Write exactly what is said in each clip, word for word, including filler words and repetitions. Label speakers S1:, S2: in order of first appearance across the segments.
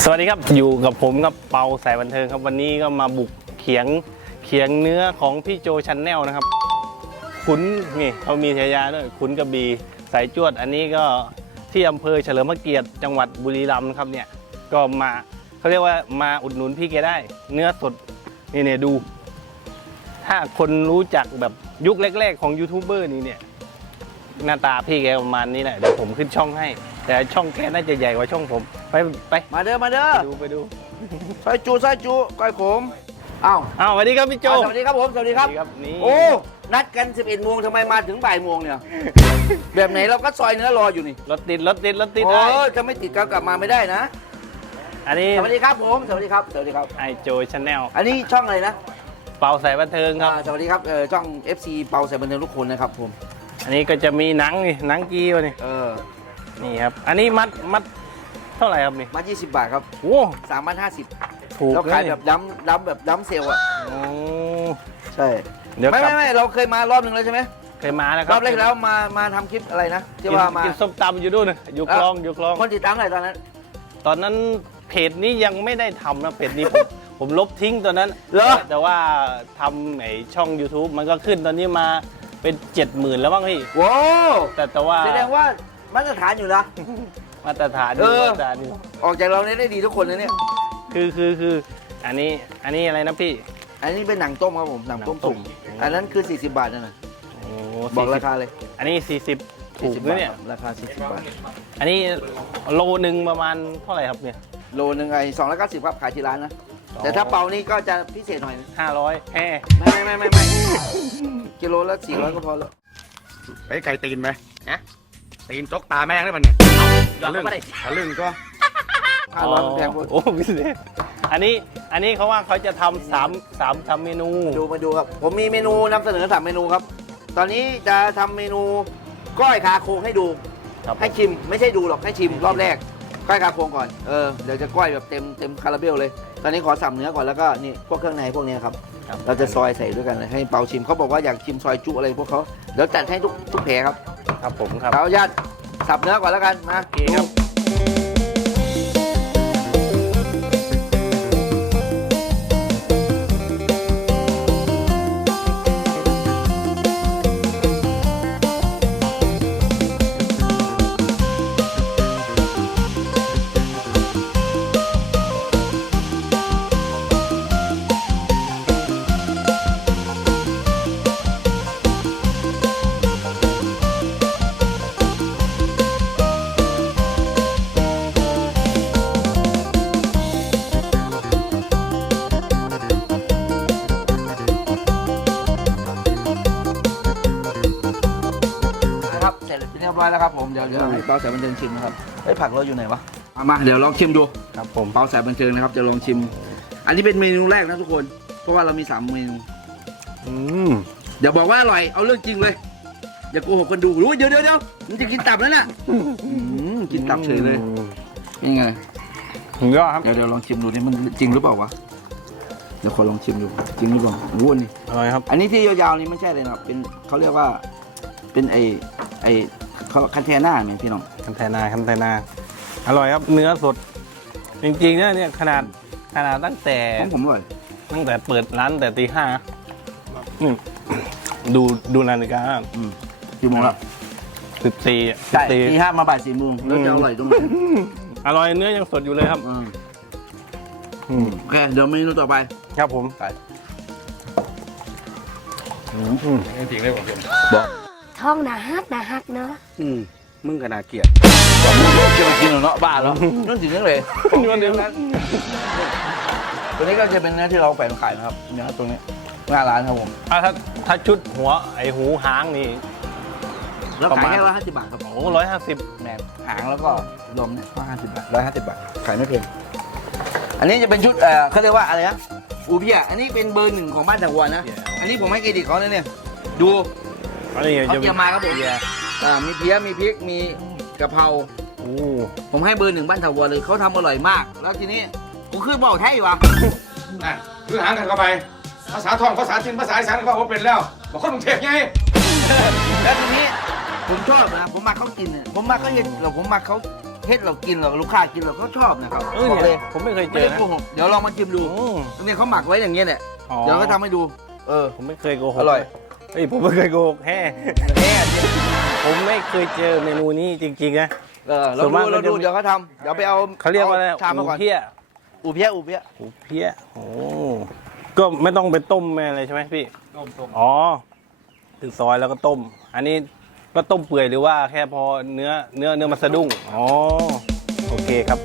S1: สวัสดีครับอยู่กับผมกับเปาสายบันเทิงครับวันนี้ก็มาบุกเขียงเขียงเนื้อของพี่โจชันแนลนะครับขุนนี่เขามีฉายาด้วยขุนกระบี่สายจวดอันนี้ก็ที่อำเภอเฉลิมพระเกียรติจังหวัดบุรีรัมย์ครับเนี่ยก็มาเขาเรียกว่ามาอุดหนุนพี่แกได้เนื้อสดนี่เนี่ยดู ถ้าคนรู้จักแบบยุคแรกๆของยูทูบเบอร์นี่เนี่ยหน้าตาพี่แกประมาณนี้แหละเดี๋ยวผมขึ้นช่องให้แต่ช่องแกน่าจะใหญ่กว่าช่องผมไปไป
S2: มาเด้อมาเด้อ
S1: ไปดูไปดู
S2: ซอยจูซอยจูก้อยขมอ้าว
S1: อ้าวสวัสดีครับพี่โจ
S2: สวัสดีครับผมสวัสดีครับ
S1: สวัสดีครับนี่
S2: โอ้นัดกันสิบเอ็ดโมงทำไมมาถึงบ่ายโมงเนี่ย แบบไหนเราก็ซอยเนื้อรออยู่นี่
S1: รถติดรถติดรถติด
S2: โอ้
S1: ไอ้
S2: จะไม่ติดก็กลับมาไม่ได้นะ
S1: อันนี้
S2: สวัสดีครับผมสวัสดีครับสวัสดีครับ
S1: ไอโจชันแนล
S2: อันนี้ช่องอะไรนะ
S1: เป่าสายบันเทิงครับ
S2: อ่าสวัสดีครับเออช่อง เอฟ ซี เปาใส่บันเทิงทุกคนนะครับผม
S1: อันนี้ก็จะมีหนังนี่หนังกีวะนี่
S2: เออ
S1: นี่ครับอันนี้มัดมัดเท่าไหร่ครับนี่
S2: มายี่สิบบาทครับ
S1: โอ้
S2: สามพันห้าสิบ
S1: ถูก
S2: เราขาย
S1: เล
S2: แบบย้ำย้ำแบบย้ำเซลล์อ่ะ
S1: โอ้
S2: ใช่
S1: เดี๋ยว
S2: ไม่
S1: กลั
S2: ไม่
S1: บ
S2: ไม่เราเคยมารอบหนึ่งแล้วใช่ไหม
S1: เคยมาแล้วค
S2: ร
S1: รั
S2: อบแรกแล้วมามาทำคลิปอะไรนะที่ว่ามา
S1: กินส้มตำอยู่ด้วยนะอยู่คลองอยู่คลอง
S2: คนติดตามเท่าไหร่ตอนนั้น
S1: ตอนนั้นเพจนี้ยังไม่ได้ทำนะเพจนี้ผมผมลบทิ้งตอนนั้น
S2: เหรอ
S1: แต่ว่าทำไอช่อง YouTube มันก็ขึ้นตอนนี้มาเป็นเจ็ดหมื่นแล้วบ้างพี่
S2: ว้าว
S1: แต่แต่ว่า
S2: แสดงว่ามาตรฐานอยู่นะ
S1: มาตรฐาน
S2: เออ
S1: มาตรฐานอยู่
S2: ออกจากเราเนี่ยได้ดีทุกคนนะเนี่ย
S1: คือคือคืออันนี้อันนี้อะไรนะพี่
S2: อันนี้เป็นหนังต้มครับผมหนังต้ม
S1: หนังต้ม
S2: สุ่มอันนั้นคือสี่สิบบาทนะนะ
S1: โอ้
S2: บอกรา
S1: สี่สิ
S2: คาเลย
S1: อันนี้สี่สิบถูก
S2: 40
S1: นะเนี่ย
S2: บาทราคาสี่สิบบาท
S1: อันนี้โลหนึ่งประมาณเท่าไหร่ครับเนี่ย
S2: โลนึงไอ้สองร้อยเก้าสิบครับขายที่ร้านนะแต่ถ้าเปานี่ก็จะพิเศษหน่อยนะ
S1: ห้าร้อยแฮ่
S2: ไม่ไม่ไม่ไม่ไม่กิโลละสี่ร้อยก็พอแล้ว
S3: ไปไก่ตีนไหมนะตีนจกตาแม่งได้ปะเนี่ย
S1: ยอม
S3: ทะลึ่ง
S1: ไม่ได้
S3: ทะลึ่งก็
S2: ห้าร้อยมันแพงกว่า
S1: โอ้พิเศษอันนี้อันนี้เขาว่าเขาจะทำสามสามทำเมนู
S2: ดูมาดูครับผมมีเมนูนำเสนอสามเมนูครับ ตอนนี้จะทำเมนูก้อยขาโครงให้ดู
S1: ครับ
S2: ให้ชิมไม่ใช่ดูหรอกให้ชิมรอบแรกก้อยขาโครงก่อนเออเดี๋ยวจะก้อยแบบเต็มเต็มคาราเบลเลย ตอนนี้ขอสับเนื้อก่อนแล้วก็นี่พวกเครื่องในพวกเนี้ยครับ
S1: ครับ
S2: เราจะซอยใส่ด้วยกันเลยให้เปาชิมเขาบอกว่าอยากชิมซอยจุอะไรพวกเขาเดี๋ยวจัดให้ทุกทุกแผลครับ
S1: ครับผมครับ
S2: เราญาติสับเนื้อก่อนแล้วกันมา
S1: โอเคครับ
S2: นะครับเสร็จเป็นเรียบร้อยแล้วครับผมเดี๋ยวเดี๋ยวให้เปาใส่บันเทิงชิมนะครับเฮ้ยผักเราอยู่ไหนวะเอามาเดี๋ยวลองชิมดู
S1: ครับผม
S2: เปาใส่บันเทิงนะครับจะลองชิม อันนี้เป็นเมนูแรกนะทุกคน เพราะว่าเรามีสามเมนู
S1: อืม
S2: อย่าบอกว่าอร่อยเอาเรื่องจริงเลย อย่าโกหกคนดูรู้เดี๋ยวเดี๋ยวเดี๋ยวมันจะกินตับแล้วน่ะอืมกินตับเฉยเลยเป็นไง
S1: ถึงยอดครับ
S2: เดี๋ยวเดี๋ยวลองชิมดูนี่มันจริงหรือเปล่าวะเดี๋ยวขอลองชิมดูจริงหรือเปล่าโอ้โหนี่
S1: อร่อยครับ
S2: อันนี้ที่ยาวๆนี่ไม่ใช่เลยนะครับเป็นเขาเรียกว่าเป็นไอไอเขาคันเทน่าเนี่ยพี่น้อง
S1: คันไทนาคันไทนาอร่อยครับเนื้อสด จริงๆนะเนี่ยขนาดขนาดตั้งแต่
S2: ของผมอร่อย
S1: ตั้งแต่เปิดร้านแต่ตีห้าอืมดูดูนาฬิกา
S2: อืมกี่โมงแล้ว
S1: สิบสี่สิบ
S2: ใช่
S1: สี่
S2: ที่ห้ามาบ่ายสี่โมงแล้วจะอร่อยตรงไหน
S1: อร่อยเนื้อยังสดอยู่เลยครับ
S2: อืม
S1: อืม
S2: โอเคเดี๋ยวเมนูต่อไป
S1: ครับผม
S2: ไป
S1: อืม
S3: จริงๆเลยผม
S2: บอก
S4: ท้องหนาฮักหนาฮักเนาะ
S3: อืมมึงก็น่าเกลียด
S2: จะไปกินเหรอเนาะบ้าแล้วนั่นถึงนั่นเลย
S1: นวลเดียวกัน
S2: ตัวนี้ก็จะเป็นเนื้อที่เราแฝงขายนะครับเนื้อตรงนี้หน้าร้านครับผม
S1: อ่ะถ้าถ้าชุดหัวไอหูหางนี่
S2: แล้ว
S1: ประ
S2: ขาย
S1: มาณ
S2: แค่ร้อยห้าสิบบาทครับ
S1: โอ้ร้อยห้าสิบ
S2: แหนมหางแล้วก็รวมเนี่ยร้อยห้าสิบบาทร้อยห้าสิบบาทขายไม่แพงอันนี้จะเป็นชุดเอ่อเขาเรียกว่าอะไรนะอูเพียอันนี้เป็นเบอร์หนึ่งของบ้านตะวันนะอันนี้ผมให้เครดิตเขาเลยเนี่ยดู
S1: อันนี้
S2: เขา
S1: จะ
S2: เตรียมมาครับผม
S1: เบียร์
S2: อ่ามีเพี้ยมีพริกมีกะเพรา
S1: โอ้
S2: ผมให้เบอร์หนึ่งบ้านถาวรเลยเขาทำอร่อยมาก แล้วทีนี้ผมคือบอกไทยวะ
S3: นั่นคือหางกันเข้าไป ภาษาทองภาษาจีนภาษาอีสานก็ว่าเป็นแล้วบอกคนกรุงเทพไง
S2: แล้วทีนี้ผมชอบนะผมมาเขากินเนี่ยผมมาเขาเย็นเราผมมาเขาเฮ็ดเรากินเราลูกค้ากินเราก็ชอบนะครับ
S1: เออ
S2: บอกเล
S1: เนี่ย ยผมไม่เคยเจ
S2: ไม่
S1: อ
S2: ได้
S1: นะ
S2: โกหกเดี๋ยวลองมาชิมดู
S1: อืม
S2: เนี่ยเขาหมักไว้อย่างเงี้ยเนี่ย
S1: อ๋อ
S2: เดี๋ยวก็ทำให้ดู เออ
S1: ผมไม่เคยโกหก
S2: อร่อย
S1: เฮ้ยผมไม่เคยโกหกแฮ่
S2: แน่จริง
S1: ผมไม่เคยเจอเมนูนี้จริงๆนะ
S2: เออเรา
S1: ส่วน
S2: ดู
S1: มาก
S2: เราดู
S1: มันจะ
S2: เดี๋ยวเขาทำเดี๋ยวไปเอา
S1: เขาเรียกว่าอะไร
S2: ชามมาก่อน
S1: อูเพี้ย
S2: อูเพี้ยอูเพี้ย
S1: อูเพี้ยโอ้ก็ไม่ต้องไปต้มแม่อะไรใช่ไหมพี่
S3: ต้มต้ม
S1: อ๋อคือซอยแล้วก็ต้ม อันนี้ก็ต้มเปื่อยหรือว่าแค่พอเนื้อเนื้อเนื้อมันสะดุ้ง อ๋อ โอเคครับ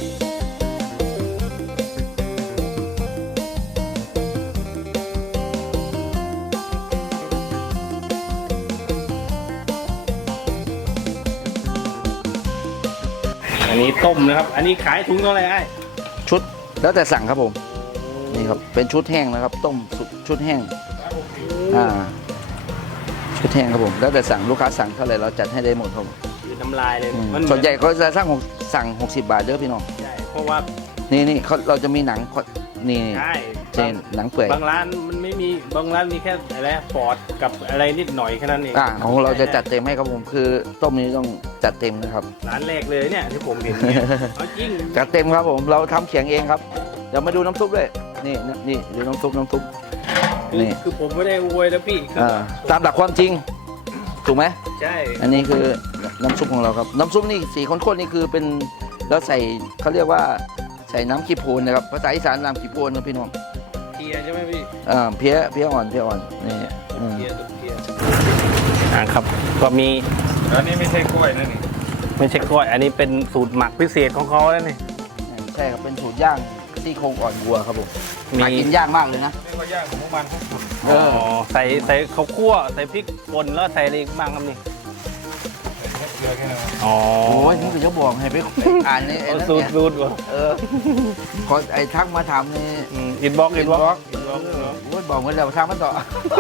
S1: อันนี้ต้มนะครับ อันนี้ขายถุงเท่าไหร่ไอ้
S2: ชุดแล้วแต่สั่งครับผมนี่ครับเป็นชุดแห้งนะครับ ต้มสุกชุดแห้งอ่าชุดแห้งครับผมแล้วแต่สั่งลูกค้าสั่งเท่าไหร่เราจัดให้ได้หมดครับผม
S1: คือน้ำลายเลย
S2: อืม
S1: มั
S2: ส่วนใหญ่เขาจะสั่งหกสั่งหกสิบบาทเด้อพี่น้อง
S1: ใช่เพราะว่า
S2: นี่นี่เขาเราจะมีหนังนี่
S1: ใช่
S2: เจนหนังเปื่อย
S1: บางร้านมันไม่มีบางร้านมีแค่อะไรฟอร์ดกับอะไรนิดหน่อยแค่นั้นเอง
S2: อ่าของเราจะจัดเต็มให้ครับผมคือต้มนี้ต้องจัดเต็มนะครับ
S1: ร้านแรกเลยเนี่ยที่ผมเห็นเนี่ยเอาจริง
S2: จัดเต็มครับผมเราทำเขียงเองครับเดี๋ยวมาดูน้ำซุปด้วยนี่นี่นี่ดูน้ำซุปน้ำซุป
S1: คือ
S2: นี่
S1: คือผมไม่ได้อวยนะพี่คือ
S2: อ่าตามหลักความจริงถูกไหม
S1: ใช่
S2: อันนี้คือน้ำซุปของเราครับ น้ำซุปนี่สีข้นๆนี่คือเป็นเราใส่เขาเรียกว่าใส่น้ำขี้โพนนะครับภาษาอีสานน้ำขี้โพนนะพี่น้อง
S1: เพียใช่ไหมพี่
S2: อ่าเพี้ยเพี้ยอ่อนเพี้ยอ่อนนี่อืม
S1: เพียเพียอ่าครับ ก็มี
S3: อันนี้ไม่ใช่กล้วยนะนี่
S1: ไม่ใช่กล้วยอันนี้เป็นสูตรหมักพิเศษของเขาแล้วนี่
S2: ใช่ครับเป็นสูตรย่างซี่โครงอ่อนวัวครับผม
S1: มี
S2: หากินยากมากเลยนะ
S3: นี่ก็ย่างของมันครับ
S2: เออ
S1: อ๋อใส่ใส่ข้าวคั่วใส่พริกป่นแล้วใส่อะไรอีกบ้างครับนี่
S3: เกลือแค่นั้น
S1: อ๋อ
S2: โอ้ยนี่คือจะบอกให้ไปอ่านในไอ้
S1: เอา
S2: นั่น
S1: สูต
S2: เนี่
S1: ร
S2: ย
S1: สูตรวะ
S2: เออขอไอ้ทักมาถามนี่
S1: อินบ็อกอินบ็อก
S2: Inbox โอ้ยบอกไว้แล้วทางมันต่อ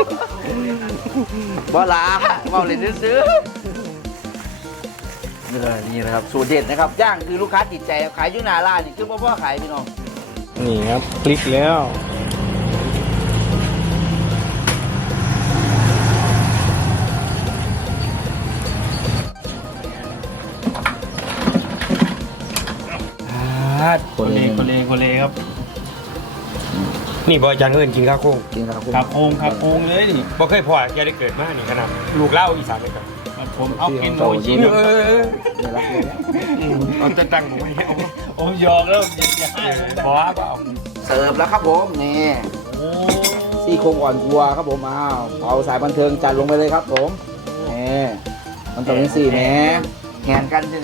S2: บ่ลาเมาเลยซื้อๆนี่เลยนี่นะครับสูตรเด็ดนะครับย่างคือลูกค้าติดใจขายอยูหนาร้านนี่คือพ่อพ่อขายพี่น้อง
S1: นี่ครับพลิกแล้วโคเลโคเลโคเลครับ
S3: นี่บอยจังเงินกินข้าวโค้ง
S2: กินครับ
S1: ขาโคงขาโคงเลยนี่
S3: บ่เคยพอแกได้เกิดมานี่ขนาดลูกเล่าอีสานเลยครับ
S1: ผมเอากินโมชิ
S3: เออ
S2: นี่รักเลยนะ
S3: เอาจะตั้งผมให้เอา
S1: ผมยอกแล้วอย่าให้
S3: บอกว่าเปล่า
S2: เสิร์ฟแล้วครับผมนี่
S1: โอ้
S2: ซี่โครงอ่อนวัวครับผมอ้าวเอาสายบันเทิงจัดลงไปเลยครับผมนี่มันตรงนี้สี่แหมแข่งกันใช่ไหม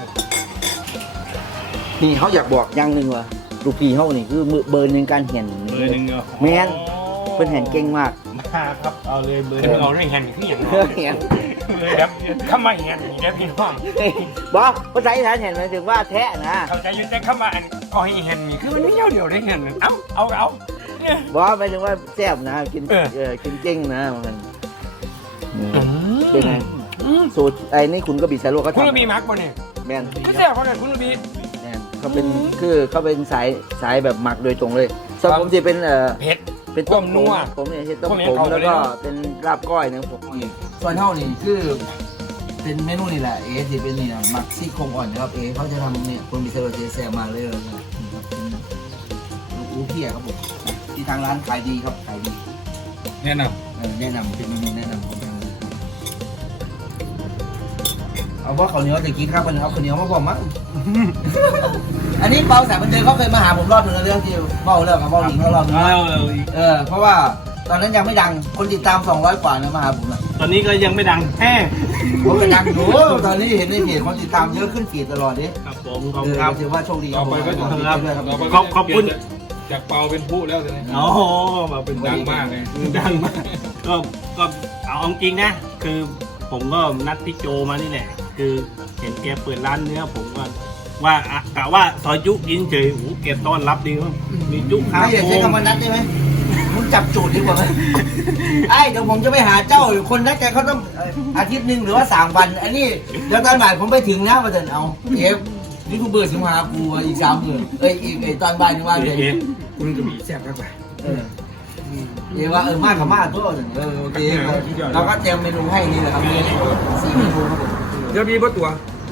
S2: นี่เขาอยากบอกอย่างหนึ่งว่ะลูกพี่เขานี่คือมือเบอร์หนึ่งการเห็น
S1: เบอร์หนึ่งเหรอ
S2: แม่นเป็นเห็นเก่งมาก
S1: มาครับเอาเลยเบอร์ห
S3: เดี๋ยว
S1: นึ่ง
S3: เอาเรื่องแฮนด์ขึ้นอย่าง
S2: เห็น
S3: เลยครับเข้ามาแฮนด์นี่นะพี่น้อง
S2: บอกภาษาอีสานเห็นหมายถึงว่าแทะนะ
S3: เข้าใจอยุ่แต่เข้ามาอันเอาให้แฮนด์นี่คือมันไม่เดียวเดียวได้แฮนด์เอ้าเอาเอาเนี่ย
S2: บอกหมายถึงว่าแซ่บนะกิน
S3: เออ
S2: เออกินเก่งนะมันเป็นไงสูตรไอ้นี่คุณก็บีซาโร่เขา
S3: คุณ
S2: ทำ
S3: ระบีมาร์กบ่เนี่ย
S2: แมน
S3: ก็แซ่บเขาเนี่ยคุณระบี
S2: แมนเขาเป็นคือเขาเป็นสายสายแบบหมักโดยตรงเลยส่วนผมจะเป็นเอ่อ
S3: เผ็ด
S2: เป็นต้ม
S3: ต้มนัว
S2: ผมเนี่ยใช่ต้ม
S3: ผมเห็น
S2: ผม
S3: เขา
S2: แล้วก็
S3: เลยนะ
S2: เป็นลาบก้อยนะครับผมส่วนเท่านี่คือ เป็นเมนูนี่แหละเอที่เป็นนี่นะหมักซี่โครงอ่อนนะครับเอเขาจะทำเนี่ยคนบิเซโรเจแซมมาเลยนะครับเป็นลูกอูเพียครับผมที่ทางร้านขายดีครับขายดี
S3: แน่นอน
S2: เออแนะนำเป็นเมนูแนะนำของทางร้านเอาว่าข้าวเหนียวจะกินข้าวเหนียวข้าวเหนียวมาบอกมั้ง อันนี้เปาสายบันเทิงเขาเคยมาหาผมรอบหนึงแล้วเรื่องที่เบ้าเรื่องกับเบ้าหลิงเขารอบหนึง
S1: เอา
S2: เออเพราะว่าตอนนั้นยังไม่ดังคนติดตามสองร้อยกว่านะมาหาผมนะ
S1: ตอนนี้ก็ยังไม่ดังแฮ่
S2: ผมก็ดังอยู่ตอนนี้เห็นในเพจคนติดตามเยอะขึ้นฟีดตลอดดิ
S1: ครับผมขอบ
S2: เอ
S1: คุณ
S2: อ
S1: ครับ
S2: ถือว่าโชคดี
S3: ต่อไปก็จะ
S2: ผม
S1: ครับ
S2: ด้วยครับ
S1: ขอบขอบคุณ
S3: จากเปาเป็นผู้แล้วใช่ไหม
S1: โอ้โหมาเป็น
S3: ดังมากเลย
S1: ดังมากก็ก็เอาจริงนะ คือผมก็นัดพี่โจมานี่แหละ คือเห็นแกเปิดร้านเนื้อผมก็ว่าอะกะว่าซอยจุกินเฉยโอ้โหแกต้อนรับดีมากมีจุข้าว
S2: ไม่อยากใช้คำว่านัดได้ไหมมึงจับจูดดีกว่าไหมไอ้เดี๋ยวผมจะไปหาเจ้าคนนัดแกเขาต้องเอ่ออาทิตย์หนึ่งหรือว่าสามวัน อันนี้เดี๋ยวตอนบ่ายผมไปถึงนะมาเดินเอาเอฟนี่กูเบื่อสิมาหากูอ่ะอีกสามหมื่นเอ้ยอีกไอ้ตอนบ่ายนี่ว่าเดือน
S3: เอ๊ะคุณกระบี่แซ่บมากกว่า
S2: เออเรียกว่าเออมากกับมากตัวหนึ่งเออโอเคครับเราก็เตรียมเมนูให้นี่แหละครับมีสี่เมนูครับผม
S3: เดี๋ยวมีบ่ตัว
S2: ค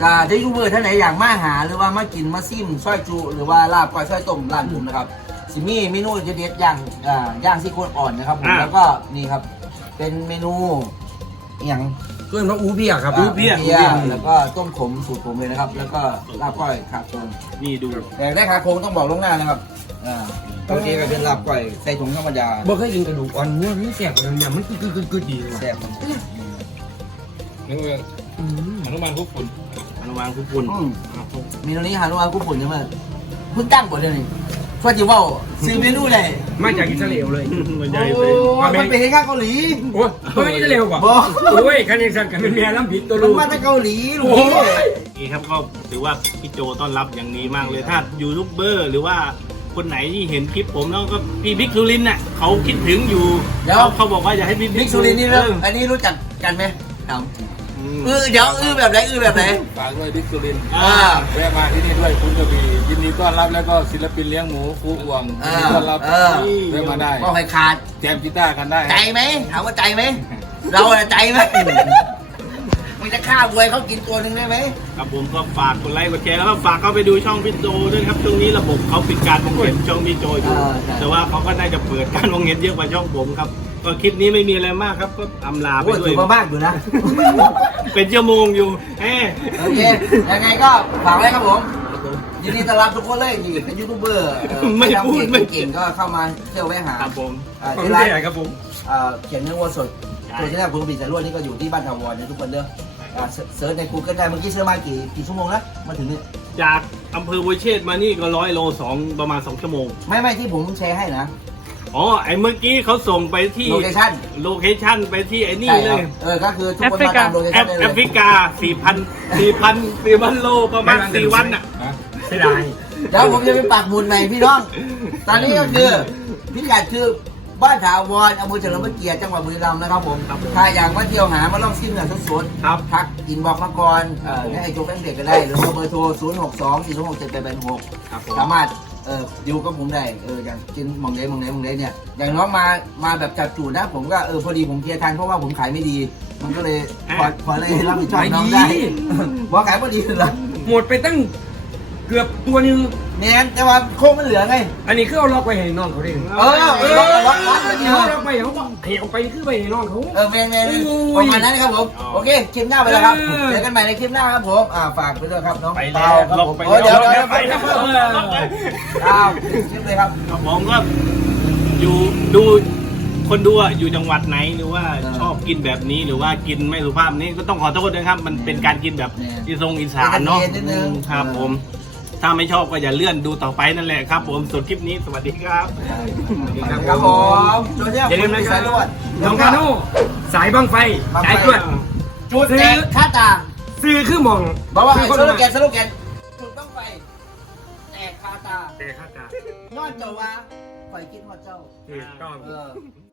S2: ก็ได้ยูเบอร์ท่านไหนอยากมาหาหรือว่ามากินมาซิมซอยจุหรือว่าลาบก้อยซอยต้มร้านผมนะครับซิมี่เมนูเด็ดๆย่างอ่าย่างซี่โครงอ่อนนะครับผมแล้วก็นี่ครับเป็นเมนูอย่าง
S5: ก็เป็นพระอูเพียครับ
S2: อูเปียแล้วก็ต้มขมสูตรผมเลยนะครับ แล้วก็ลาบก้อยขาโครง
S1: นี่ดู
S2: แต่ได้ขาโครงต้องบอกล่วงหน้านะครับอ่าโอเคก็เป็นลาบก้อยใส่ถุงธรรมดา
S5: บ่เคยกินกระดูกอ่อนเนื้อมันแสบเลยเนี่ยมันคือคือคือคือดีเลย
S2: แซ่บมัน
S3: นึกว่าอนุมานคุกฝุ่น
S1: อนุวางคุกปุ่น
S2: อืมเมนูนี้ฮานุอากุปุ่นใช่ไหมเพิ่งตั้งบทเลยนี่พอจีว่าซื้อเมนูเลย
S5: มาจากอิสราเอลเลย
S1: มันให
S2: โอ้
S1: ญ่เลย
S2: ยมันเป็นเฮงข้างเกาหลี
S5: โอ้ยไม่อิสราเอลกว่า
S2: บอก
S5: โอ้ยคันยังสั่นกันเป็นเมียล้ำผิดตัว
S2: มั
S5: ลู
S2: น
S5: ก
S2: มาจากเกาหลีลูก
S5: โอ้ย
S1: นี่ครับก็ถือว่าพี่โจต้อนรับอย่างดีมากเลยถ้ายูทูบเบอร์หรือว่าคนไหนที่เห็นคลิปผมแล้วก็พี่บิ๊กซูลินน่ะเขาคิดถึงอยู่เขาเขาบอกว่าอยากให้พี่
S2: บิ๊กซูรินนี่เรื่องอันนี้รู้จักกันไหมครับ
S1: อืม
S2: เออเดี๋ยวเออแบบไหนเออแบบไหน
S3: ฝากด้วยบิ๊กสุรินทร์
S2: อ่า
S3: แวะมาที่นี่ด้วยคุณกระบี่ยินดีต้อนรับแล้วก็ศิลปินเลี้ยงหมูครูอ่วงยินดีต้อนรับ
S2: เออ
S3: แวะมาได้
S2: ก็ให้ขาด
S3: แจมกีตาร์กันได้
S2: ใจไหมถามว่าใจไหมเราอะใจไหมมึงจะฆ่าบวยเขากินตัวหนึ่งได้ไหม
S1: ครับผมก็ฝากกดไลค์กดแชร์แล้วก็ฝากเข้าไปดูช่องพี่โจด้วยครับช่วงนี้ระบบเขาปิดการมองเห็นช่องพี่โจอยู่แต่ว่าเขาก็น่าจะเปิดการมองเห็นเยอะกว่าช่องผมครับก็คลิปนี้ไม่มีอะไรมากครับก็อำลาไป
S2: โอ้ย
S1: ด้ว
S2: ถื
S1: ย
S2: อมามากอยู่นะ
S1: เป็นชั่วโมงอยู่เอ้ย
S2: โอเค ยังไงก็ฝากไว้ครับผมยินดีต้อนรับทุกคนเลยที่เป็นยูทูบเบอร์เอ่อ
S1: ไม่พูด
S2: ทำเพลง
S1: ไม่
S2: เก่งๆก็เข้ามาเที่ยวแวะหา
S1: ครับผม
S2: อ่า
S5: ผม
S2: ที่
S5: ไม่
S2: ร้าน
S5: ใช่ครับผม
S2: อ่าเขียนเนื้อวัวสดตัวที่แรกคุณบีสายรวดนี่ก็อยู่ที่บ้านทาวรเนี่ยทุกคนเด้ออ่าเสิร์ชเซิร์ชใน Google ได้เมื่อกี้เซิร์ชมากี่กี่ชั่วโมงแล้วมาถึงนี่
S1: จากอำเภอวัยเชษฐ์มานี่ก็ร้อยโลสองประมาณสองชั่วโมง
S2: ไม่ไม่ที่ผมแชร์ให้นะ
S1: อ๋อไอ้เมื่อกี้เขาส่งไปที่
S2: โลเคชั่น
S1: โลเคชั่นไปที่ไอ้นี่
S2: ใช่
S1: เล
S2: ครับ
S1: ย
S2: เออก็คือทุกคนมาตามโลเค
S1: แอ
S2: ชั่น
S1: ฟ
S2: ได้เล
S1: แอย ฟริกาสี่พันสี่พันสี่พันโลประมาณสี่วันอ่ะ
S5: เสียดาย
S2: เดี๋ยวผมจะไปปักหมุดใหม่พี่น้อง ตอนนี้ก็คือพิกัดคือบ้านถาวรอำเภอเฉลิมพระเกียรติจังหวัดบุรีรัมย์นะครับผมถ้าอยากมาเที่ยวหามาลองซิมกันสดๆ
S1: ครับ
S2: ทักอินบอกมาก่อนเอ่อให้ไอโจ๊กแฟนเพจก็ได้ หรือว่าเบอร์โทร ศูนย์ หก สอง สี่ หก เจ็ด แปด แปด หก
S1: ครับผม
S2: สามารถเอ่อดิวกับผมได้เอออย่างกินหมองเด้มองเด้มองเด้เนี่ย อย่างน้องมามาแบบจัดจูดนะ ผมก็เออพอดีผมเคลียร์ทันเพราะว่าผมขายไม่ดี มันก็เลยขอขอเลยรับผิดชอบน้องได้บอกขายพอดีเหรอ
S5: หมดไปตั้งเกือบตัวนึง
S2: แมนแต่ว่าโค้งมันเหลือไง
S5: อันนี้คือเอาล็อกไปให้น้องเขาเอง
S2: เออเออล็อกล็อกล็อก
S5: อันนี้
S2: เอ
S5: เขา
S2: อ
S5: ล็อกไปเขาให้เอาไปคือไปให้น้องเขา
S2: เออแมนแมนประมาณนั้นครับผมโอเคคลิปหน้าไปแล้วครับเจอกันใหม่ในคลิปหน้าครับผมอ่าฝากไปด้วยครับน้อง
S1: ไป
S2: เปา
S1: แล้ว
S2: ครับ
S1: ล็อก
S2: ผม
S1: ไป
S2: โอ้เดี๋ยวเดี๋ยว
S1: ไป
S2: เดี๋ยว
S1: แล้ว
S2: อ้าวคลิปเลยครับ
S1: ครับผมก็อยู่ดูคนดูอะอยู่จังหวัดไหนหรือว่า
S2: เออ
S1: ชอบกินแบบนี้หรือว่ากินไม่สุภาพนี้ก็ต้องขอโทษด้วยครับ มันเป็นการกินแบบ
S2: เนี่ย
S1: อีสงอีสานเนาะ
S2: เป็นกันเองนิดนึง
S1: ครับ
S2: เออ
S1: ผม ถ้าไม่ชอบก็อย่าเลื่อนดูต่อไปนั่นแหละครับ ผมส่วนคลิปนี้สวัสดีครับ
S2: ครับผมโจเซ่
S5: อย่าลืมนะค
S2: สา
S5: รั
S2: ย
S5: บ
S2: ลวด
S5: น้องคาโน่สายบังไฟ
S2: บังไฟ
S5: สายตรวจ
S2: จุดแตกค่าตา
S5: ซื้อคือหมอง
S2: บอกว่า
S5: ซื้อคน
S2: สโล
S5: มา
S2: แกนสโลแกนจุดต้องไปแตกคาตา
S5: แต่ค่าตา
S2: ย้อนเจ้าว่าคอยคิดฮอดเจ้า
S5: ถูกต้อง
S2: เออ